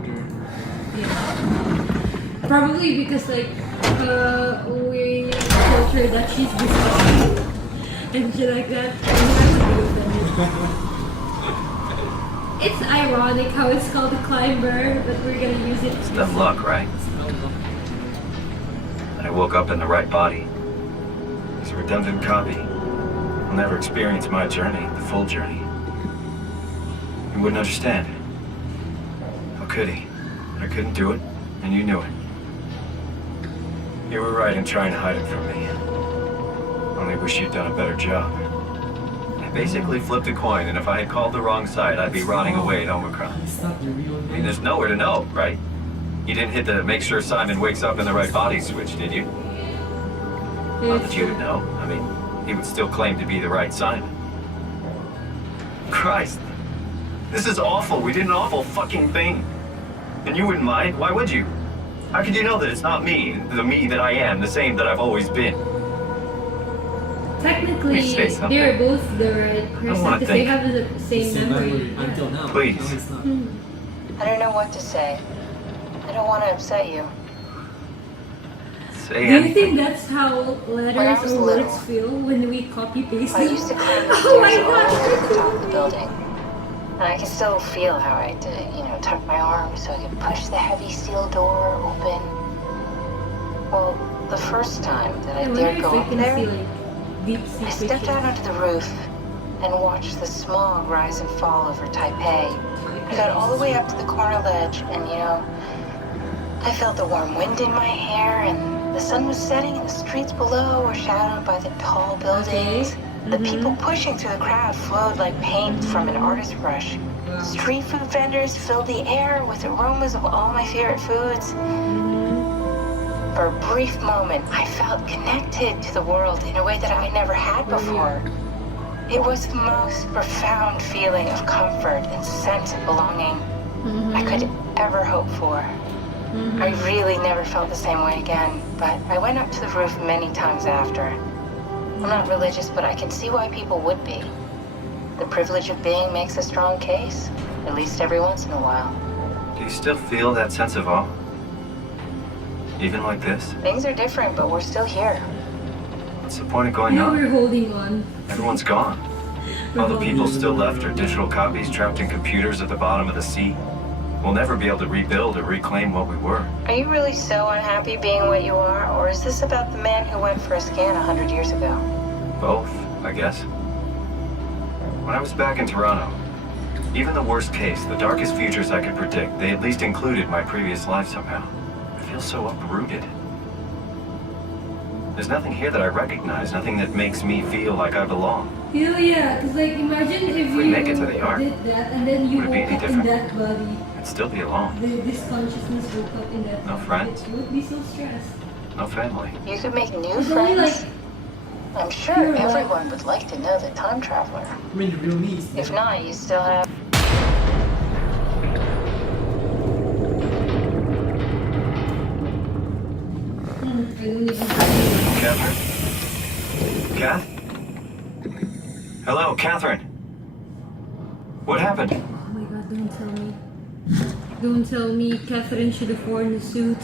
booger. Yeah. Probably because like we told her that she's disgusting and shit like that. And I would be offended. It's ironic how it's called a climber, but we're gonna use it. It's dumb luck, right? I woke up in the right body. He's a redundant copy. He'll never experience my journey, the full journey. He wouldn't understand. How could he? I couldn't do it, and you knew it. You were right in trying to hide it from me. Only wish you'd done a better job. I basically flipped a coin, and if I had called the wrong side, I'd be rotting away at Omicron. It's not your real I mean, name. there's nowhere to know, right? You didn't hit the make sure Simon wakes up in the right body switch, did you? Not that you would know. I mean, he would still claim to be the right Simon. Christ. This is awful. We did an awful fucking thing. And you wouldn't mind? Why would you? How could you know that it's not me, the me that I am, the same that I've always been? Technically, Please say something. they're both the right person wanna because they think. have the same Same memory. memory until now. Please. No, it's not. I don't know what to say. I don't want to upset you. Say Do you anything. think that's how When I letters was or little, words feel when we copy paste I them? used to climb the Oh my stairs all god! the way to the top of the building. And I can still feel how I had to, tuck my arms so I could push the heavy steel door open. Well, the first time that I I wonder dared if go we up can there, see like deep sea I stepped out onto the roof and watched the smog rise and fall over Taipei. I got all the way up to the corner ledge and, I felt the warm wind in my hair and the sun was setting and the streets below were shadowed by the tall buildings. The people pushing through the crowd flowed like paint from an artist's brush. Street food vendors filled the air with aromas of all my favorite foods. For a brief moment, I felt connected to the world in a way that I never had before. It was the most profound feeling of comfort and sense of belonging I could ever hope for. I really never felt the same way again, but I went up to the roof many times after. I'm not religious, but I can see why people would be. The privilege of being makes a strong case, at least every once in a while. Do you still feel that sense of awe? Even like this? Things are different, but we're still here. What's the point of going Now on? we're holding on. Everyone's gone. All the people still left are digital copies trapped in computers at the bottom of the sea. We'll never be able to rebuild or reclaim what we were. Are you really so unhappy being what you are, or is this about the man who went for a scan 100 years ago? Both, I guess. When I was back in Toronto, even the worst case, the darkest futures I could predict, they at least included my previous life somehow. I feel so uprooted. There's nothing here that I recognize, nothing that makes me feel like I belong. Hell yeah, because like imagine if we you make it to the Ark, did that and then you would it be woke any up in different? that body. I'd still be alone. This consciousness woke up in that No body. friends? You would be so stressed. No family. You could make new It's only friends. like I'm sure pure love. everyone would like to know the time traveler. I mean, the real me is If not, you still have... I don't even Catherine? Kath? Hello, Catherine. What happened? Oh my god, don't tell me. Don't tell me Catherine should have worn the suit.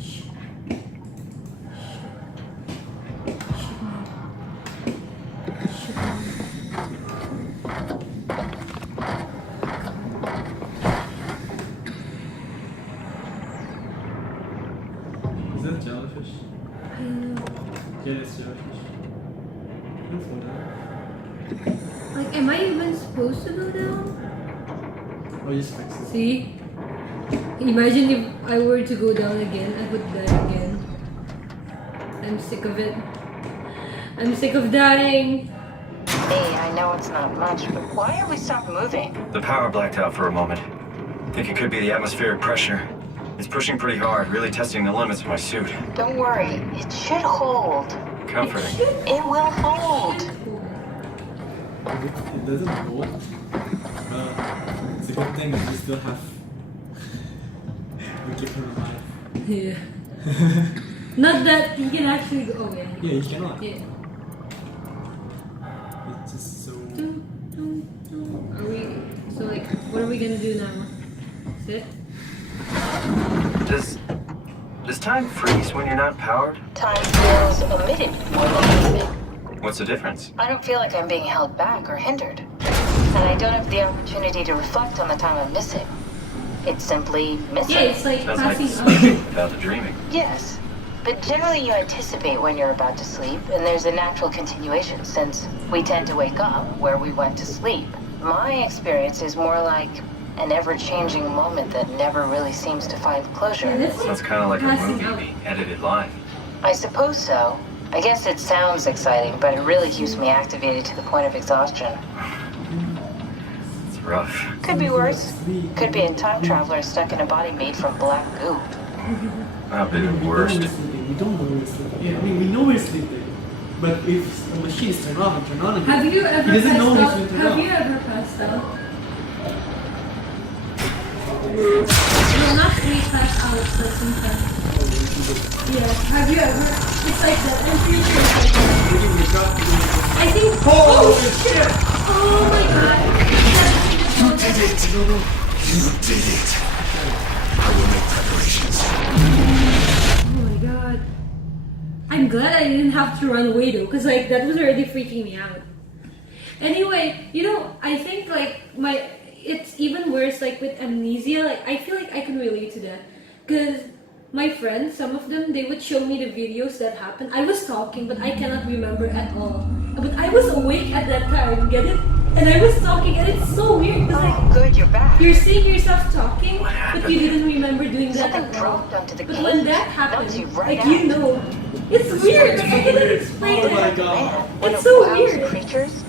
Shh. Is that jellyfish? Yeah, it's jellyfish. Let's go down. Like, am I even supposed to go down? Oh, you just fix it. See? Imagine if I were to go down again, I would die again. I'm sick of it. I'm sick of dying. Hey, I know it's not much, but why have we stopped moving? The power blacked out for a moment. Think it could be the atmospheric pressure. It's pushing pretty hard, really testing the limits of my suit. Don't worry, it should hold. Comforting. It will hold. It doesn't hold. It's a good thing that we still have. We keep him alive. Yeah. Not that he can actually go. Oh, yeah. Yeah, you cannot. Yeah. It's just so. Are we. So, like, what are we gonna do now? That's it. Does time freeze when you're not powered? Time feels omitted more than moving. What's the difference? I don't feel like I'm being held back or hindered. And I don't have the opportunity to reflect on the time I'm missing. It's simply missing. Yeah, it's like Sounds like passing sleeping out. without the dreaming. Yes. But generally you anticipate when you're about to sleep, and there's a natural continuation since we tend to wake up where we went to sleep. My experience is more like an ever-changing moment that never really seems to find Yeah, closure. that's Sounds kind of like a passing movie out. being edited live. I suppose so. I guess it sounds exciting, but it really keeps me activated to the point of exhaustion. It's rough. Could be worse. Could be a time traveler stuck in a body made from black goo. Not been We know worst. we're sleeping. We don't know we're sleeping. Yeah, I mean, we know we're sleeping. But if the machine is turned off and turned on again, Have you ever he doesn't know passed he's out? been turned Have off. you ever passed out? No, not really passed out, but sometimes. Yeah. Have you ever? It's like that. I'm pretty sure it's like that. I think. Oh shit! Oh my god! You did it! You did it! I will make preparations. Oh my god. I'm glad I didn't have to run away though, because like that was already freaking me out. Anyway, you know, I think like it's even worse like with amnesia. Like I feel like I can relate to that. Because my friends, some of them, they would show me the videos that happened. I was talking, but I cannot remember at all. But I was awake at that time, get it? And I was talking, and it's so weird. Because like, Oh, good, you're back. you're seeing yourself talking, What but happened? you didn't remember doing that Something at all. dropped onto the But cage. when that happened, Knocks you right like out. you know, it's weird. Like, I cannot explain Oh my it. god. Man, when It's it so wows weird. creatures,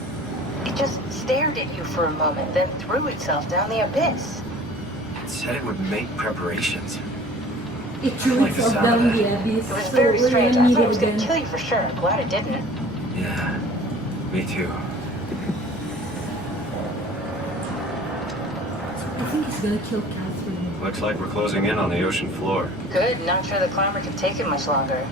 it just stared at you for a moment, then threw itself down the abyss. It said it would make preparations. It threw Like the itself sound down of the that. abyss. It was So very we're strange. gonna I meet thought it it was going again. to kill you for sure. I'm glad it didn't. Yeah, me too. I think he's gonna kill Catherine. Looks like we're closing in on the ocean floor. Good, not sure the climber can take it much longer.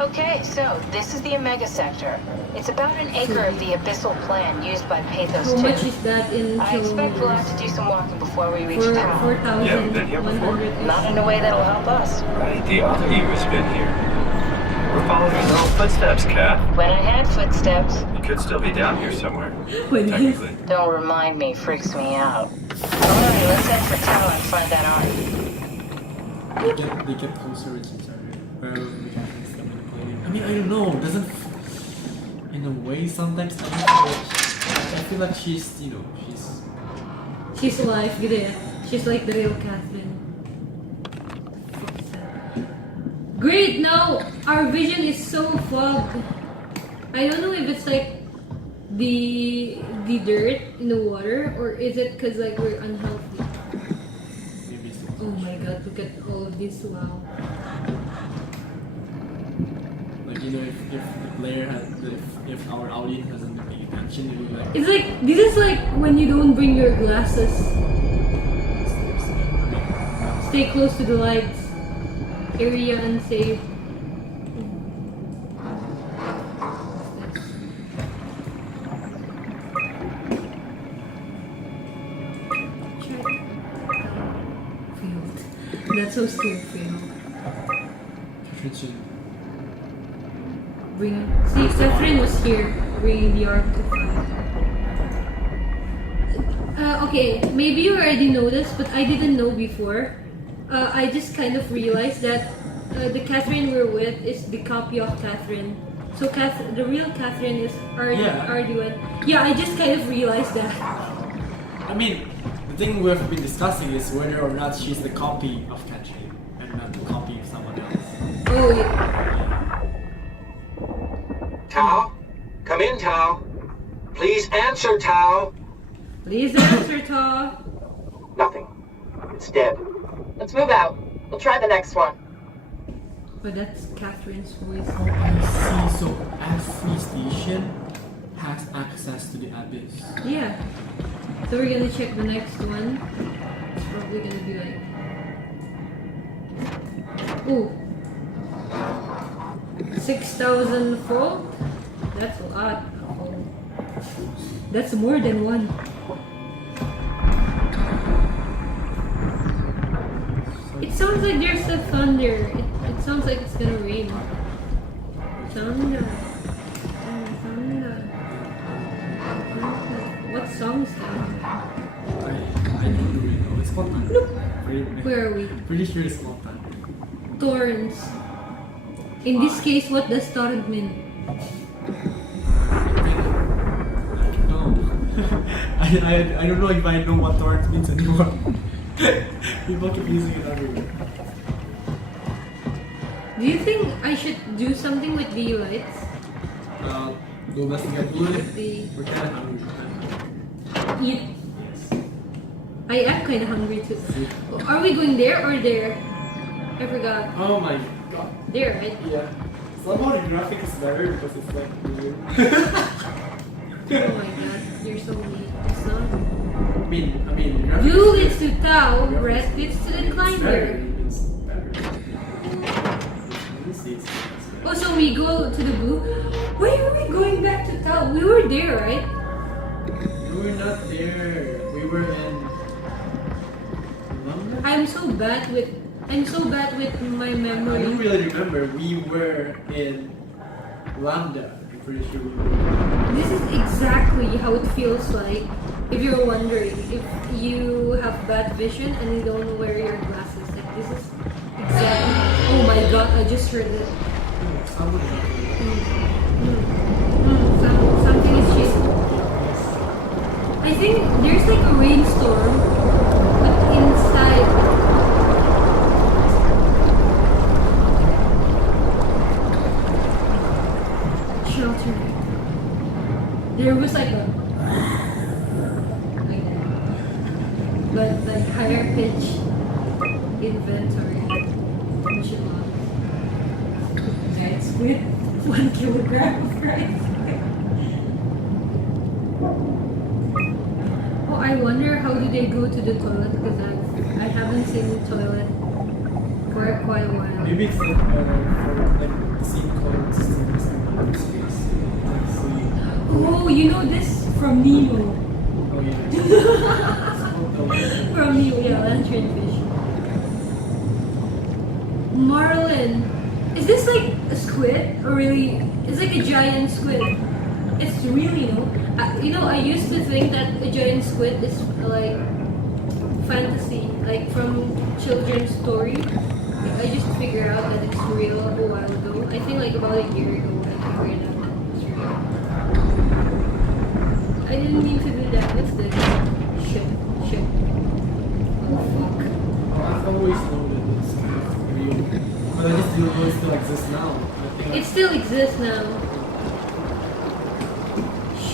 Okay, so this is the Omega Sector. It's about an acre of the abyssal plan used by Pathos How 2. much is that in I expect we'll have kilometers? to do some walking before we reach For town. 4,100. Not in a way that'll help us. Right, the other you has been here. We're following your little footsteps, Kat. When I had footsteps, You could still be down here somewhere. When he's- Technically. don't remind me, freaks me out. Alright, let's head for town and find that arm. They get closer and closer. Where we can communicate. I mean, I don't know. Doesn't. In a way, sometimes I feel like she's, you know, She's alive, gitu ya. She's like the real Catherine. Great, now our vision is so fogged. I don't know if it's like the dirt in the water, or is it because like we're unhealthy. maybe. Oh my god, look at all of this, wow. Like, you know, if the player has, if our audience hasn't been paying attention, it will like. It's like, this is like when you don't bring your glasses. Stay close to the lights. Area unsafe. Failed. That's so still failed. Bring. See, Catherine was here, bringing the artifact. Okay, maybe you already know this, but I didn't know before. I just kind of realized that the Catherine we're with is the copy of Catherine. So the real Catherine is Yeah. Arduin. Yeah, I just kind of realized that. I mean, the thing we've been discussing is whether or not she's the copy of Catherine and not the copy of someone else. Oh yeah. Tao? Come in, Tao. Please answer, Tao. Please answer, Ta. Nothing. It's dead. Let's move out. We'll try the next one. But that's Catherine's voice. Oh, I see. So every station has access to the abyss. Yeah. So we're gonna check the next one. It's probably gonna be like, ooh, 6,000 volt. That's a lot. Oh. That's more than one. sounds like there's a thunder. It sounds like it's gonna rain. Thunder. Thunder. What song is that? I don't really know. It's called time. Where are we? Pretty sure it's called time. Torrents. In this case, what does torrent mean? No. I don't know if I know what torrent means anymore. People keep using it everywhere. Do you think I should do something with the lights? Go back and get food. The We're kind of hungry. eat. I am kind of hungry too. Are we going there or there? I forgot. Oh my god. There, right? Yeah. Somehow the graphic is better because it's like blue. Oh my god, you're so mean. It's not. I mean, the graphic Blue is leads to Tao, red leads to the better. climber. It's better. This is better. Oh, so we go to the blue. Why are we going back to Tao? We were there, right? We were not there. We were in London? I'm so bad with my I don't memory. really remember. We were in Lambda. I'm pretty sure we were. This is exactly how it feels like if you're wondering if you have bad vision and you don't wear your glasses. Like this is exactly. Oh my god! I just heard it. Somebody. Something is chasing. I think there's like a rainstorm, but inside. Shelter. There was like a like that. But like higher pitch inventory. Mission log. Guys with 1 kilogram of rice. Oh, I wonder how do they go to the toilet because I haven't seen the toilet for quite a while. Maybe it's like for like the same color system as the space. Oh, you know this from Nemo. Oh yeah. From Nemo, yeah, lanternfish. Marlin. Is this like a squid or really? It's like a giant squid. It's really I used to think that a giant squid is like fantasy, like from children's story. I just figured out that it's real a while ago. I think like about a year ago I figured out that it's real. I didn't mean to do that. What's this? Shit. Oh fuck. I've always known that it's kind of real. But I just didn't know it still exists now. I think It still exists now.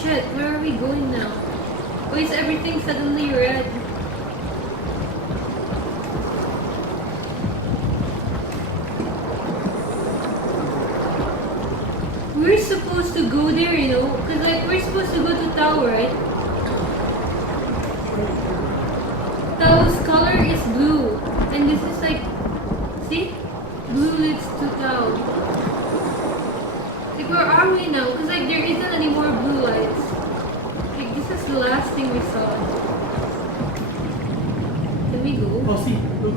Shit, where are we going now? Why is everything suddenly red? We're supposed to go there, because like we're supposed to go to Tao, right? Tao's color is blue, and this is like, see? Blue leads to Tao. Like, where are we now? Because like there isn't any more blue lights. Like this is the last thing we saw. Can we go? Oh, see, go.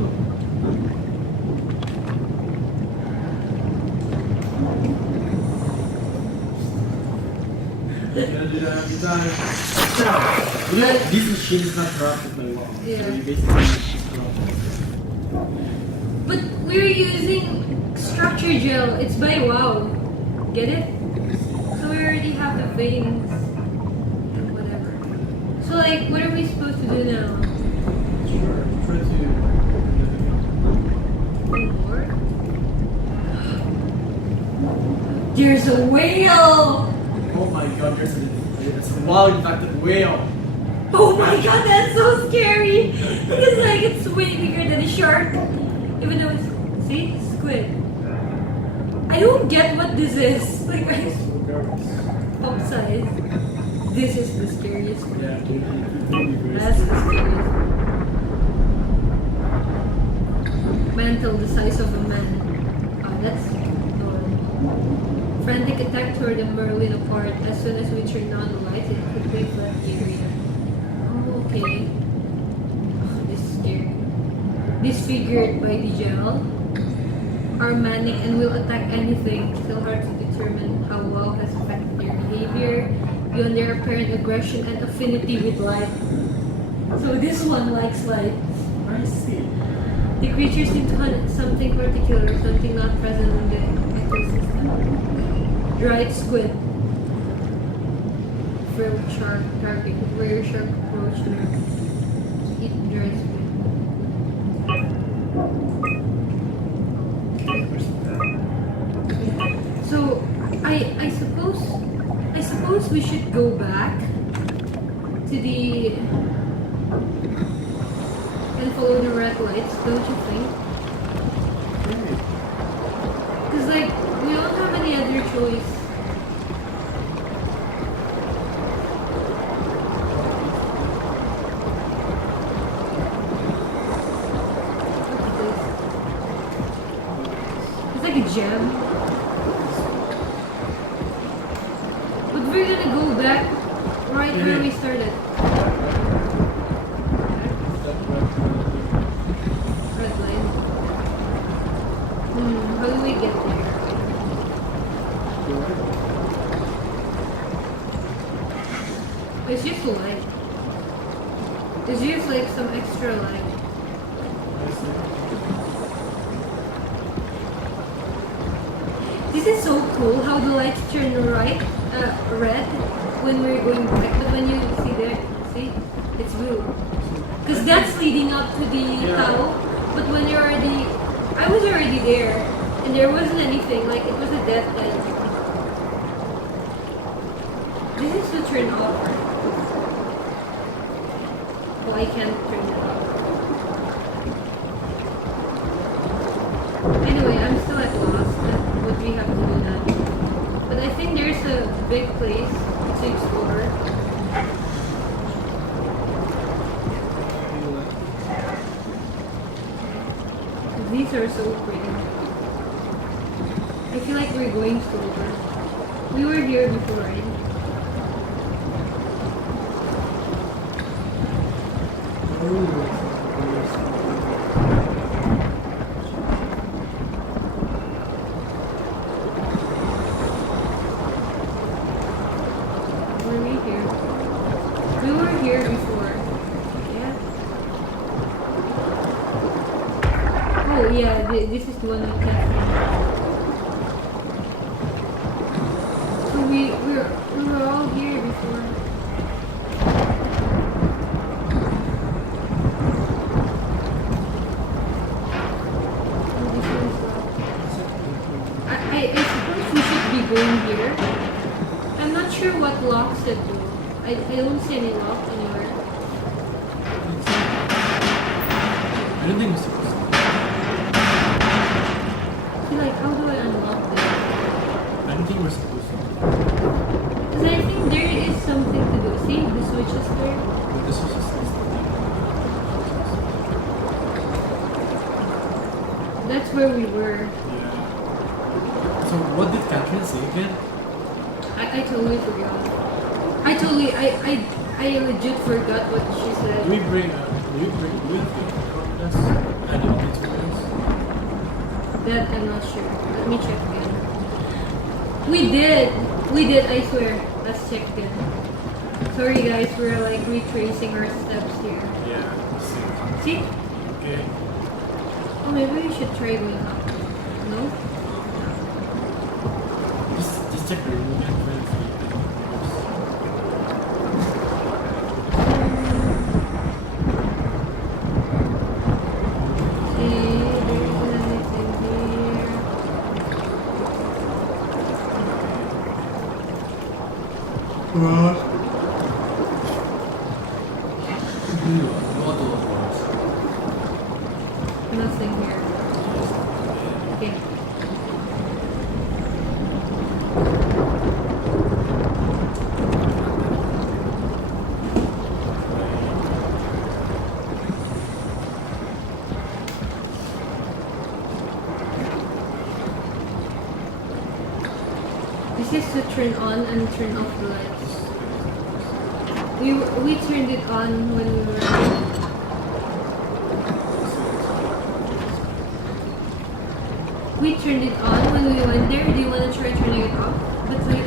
This machine is not corrupted by law. Yeah. So you basically corrupted. But we're using structure gel. It's by wow. Get it? So we already have the veins and whatever. So like, what are we supposed to do now? Sure, try to. More? There's a whale! Oh my god, there's a wild infected whale. Oh my god, that's so scary! Because like it's way bigger than a shark. Even though it's, see? Squid. I don't get what this is. Like, pop size. This is the scariest one. Yeah, dude. That's the scariest. Mantle the size of a man. Oh, that's adorable. Frantic attack tore the Merlin apart. As soon as we turned on the lights, it quickly fled the area. Oh, okay. Oh, this is scary. disfigured by the gel, are manic and will attack anything. Still hard to determine how WoW has affected their behavior beyond their apparent aggression and affinity with light. So this one likes light. I see. The creatures seem to hunt something particular, something not present in the ecosystem. Dried squid. From shark target, where shark approach and eat dried squid. So I suppose we should go back to the and follow the red lights, don't you think? Because like we don't have any other choice. It's like a gem. But we're gonna go back right where we started. Red line. How do we get there? It's just light. It's just like some extra light. This is so cool how the lights turn red when we're going back, but when you see there, see, it's blue. Because that's leading up to the tower, but when you're already, I was already there, and there wasn't anything, like it was a dead end. This is to turn off. Well, I can't turn it off. Anyway, I'm still at lost at what we have to do now. But I think there's a big place to explore. These are so pretty. I feel like we're going slower. We were here before, right? Were we here? We were here before. Yeah. Oh yeah, this is the one with Catherine. So we were all here before. Oh, this one's locked. I suppose we should be going here. I'm not sure what locks it do. I don't see any lock anywhere. I don't think we're supposed to. So like, how do I unlock this? I don't think we're supposed to. Because I think there is something to do. See, the switch is there. But this was just That's where we were. yeah. So what did Catherine say again? I totally forgot. I legit forgot what she said. Do we bring with us and the materials? That I'm not sure. Let me check again. We did, I swear. Let's check again. Sorry guys, we're like retracing our steps here. Yeah. See? Okay. Oh, maybe we should try going up. No? Just check the room again. Nothing here. Okay. This is to turn on and turn off the lights. We turned it on when we were. We turned it on when we went there. Do you want to try turning it off? But like,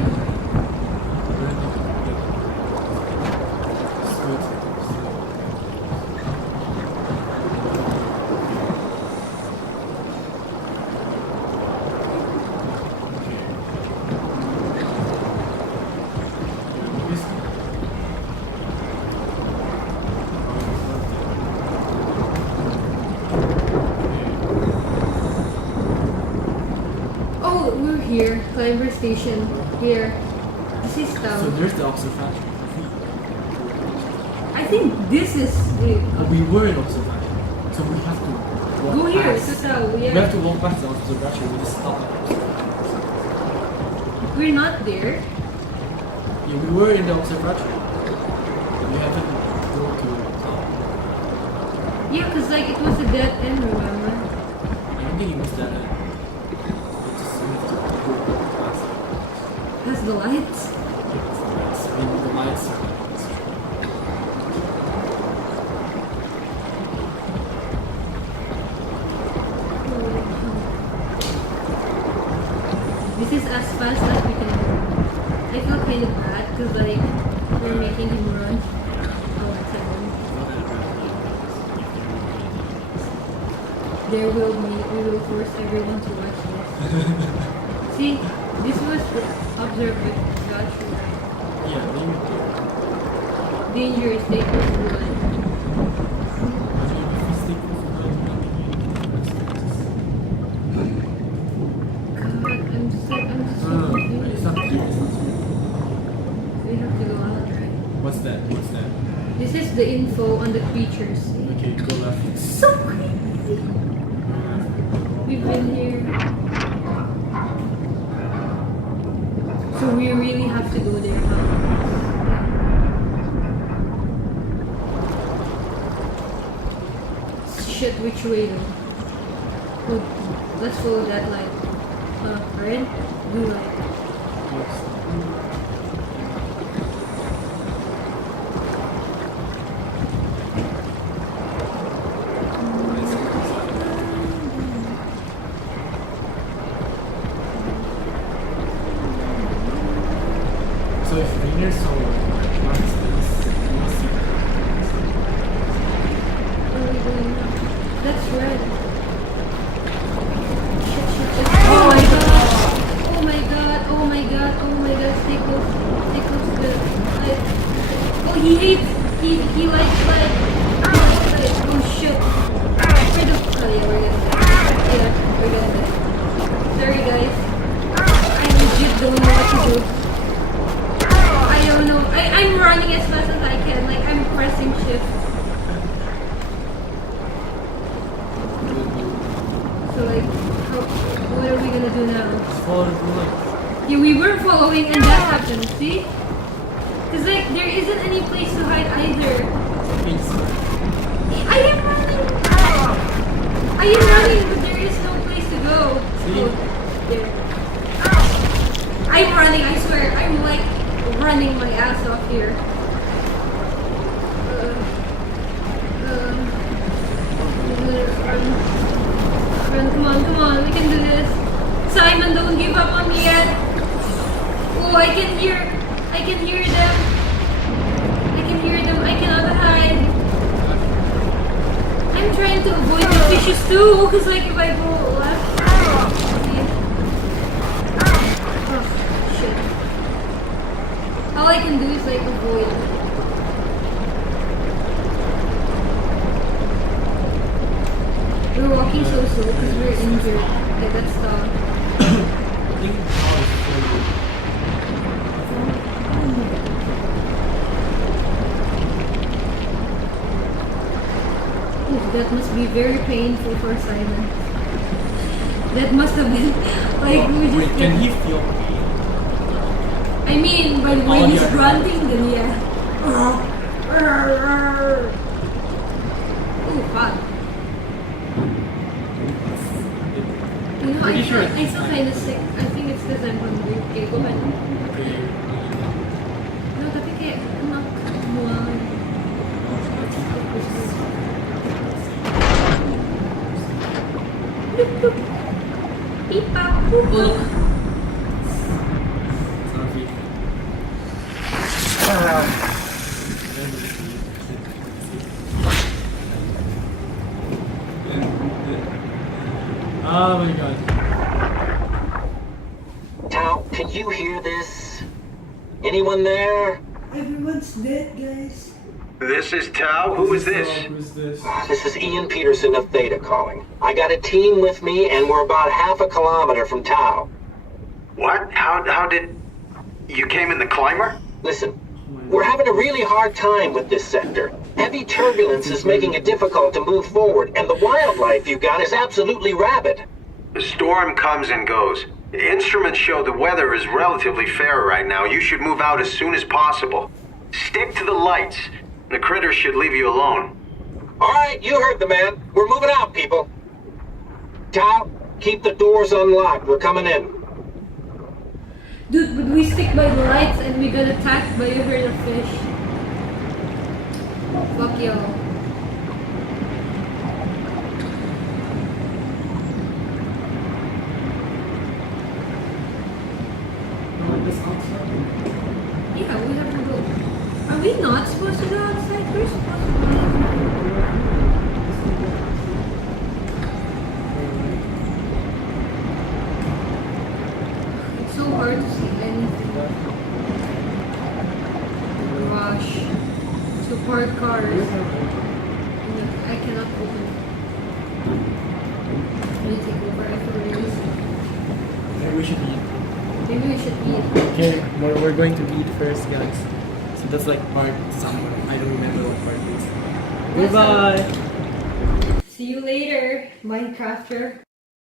oh, we're here. Climber station. Here. This is So town. there's the observatory. I think this is the. We were in observatory, so we have to walk Go here, past. to town. We have Yeah. to walk past the observatory. We just stop at the observatory. We're not there. Yeah, we were in the observatory. We haven't go to town. Yeah, cause like it was a dead end, remember? I don't think it was that. We just have to go past it. Has the lights. Yes, I mean the lights. This is as fast as we can go. I feel kind of bad because like we're making him run all the time. We will force everyone to watch this. See, this was observed observatory. Yeah, maybe. Dangerous, they close the line. God, I'm so confused. It's not clear. We have to go out, right? What's that? What's that? This is the info on the creatures. Okay, go left. So creepy. We've been here. So we really have to go there, huh? Shit, which way though? Oh, let's follow that light. Right? Blue light. So if Rainer saw what's this? Where are we going now? That's red. Shit, shit, shit. Oh my god! Oh my god! Oh my god! Oh my god! Stay close. Stay close to the light. Oh, he hates. He likes light. Oh shit. Where the? Oh yeah, we're gonna die. Yeah, we're gonna die. Sorry guys. I legit don't know what to do. I don't know. I'm running as fast as I can. Like I'm pressing shift. So like, what are we gonna do now? Follow the blue light. Yeah, we were following and that happened. See? Cause like there isn't any place to hide either. I am running. I am running, but there is no place to go. See? Oh, there. I'm running. I swear. I'm like running my ass off here. Run, come on, we can do this. Simon, don't give up on me yet. Oh, I can hear them. I can hear them. I cannot hide. I'm trying to avoid the fishes too, because like if I go left. Oh, shit. All I can do is like avoid. We're walking so slow because we're injured. Like that's the. I think how is forward. Ooh, that must be very painful for Simon. That must have been like we just. Wait, can he feel pain? I mean, but All when he's your- grunting, then yeah. Ooh, hot. You know, Pretty sure I feel kind of sick. I think it's because I'm hungry. Okay, go ahead. Okay. No, tapi kayak enak mual. Look, look. Look. Sorry. Oh my god. Tao, can you hear this? Anyone there? Everyone's dead, guys. This is Tao. Who is this? Who's this? This is Ian Peterson of Theta calling. I got a team with me and we're about half a kilometer from Tao. What? How did... You came in the climber? Listen, we're having a really hard time with this sector. Heavy turbulence is making it difficult to move forward, and the wildlife you got is absolutely rabid. The storm comes and goes. Instruments show the weather is relatively fair right now. You should move out as soon as possible. Stick to the lights. The critters should leave you alone. All right, you heard the man. We're moving out, people. Tao, keep the doors unlocked. We're coming in. Dude, but we stick by the lights and we got attacked by a herd of fish. Fuck y'all. Yeah, we have to go. Are we not supposed to go outside? We're supposed to go. It's so hard to see anything. Gosh. To park cars. I cannot open it. Let me take over. I feel really sick. Maybe we should eat. Maybe we should eat. Okay, we're going to eat first, guys. So that's like part somewhere. I don't remember what part it is. Goodbye! See you later, Minecrafter.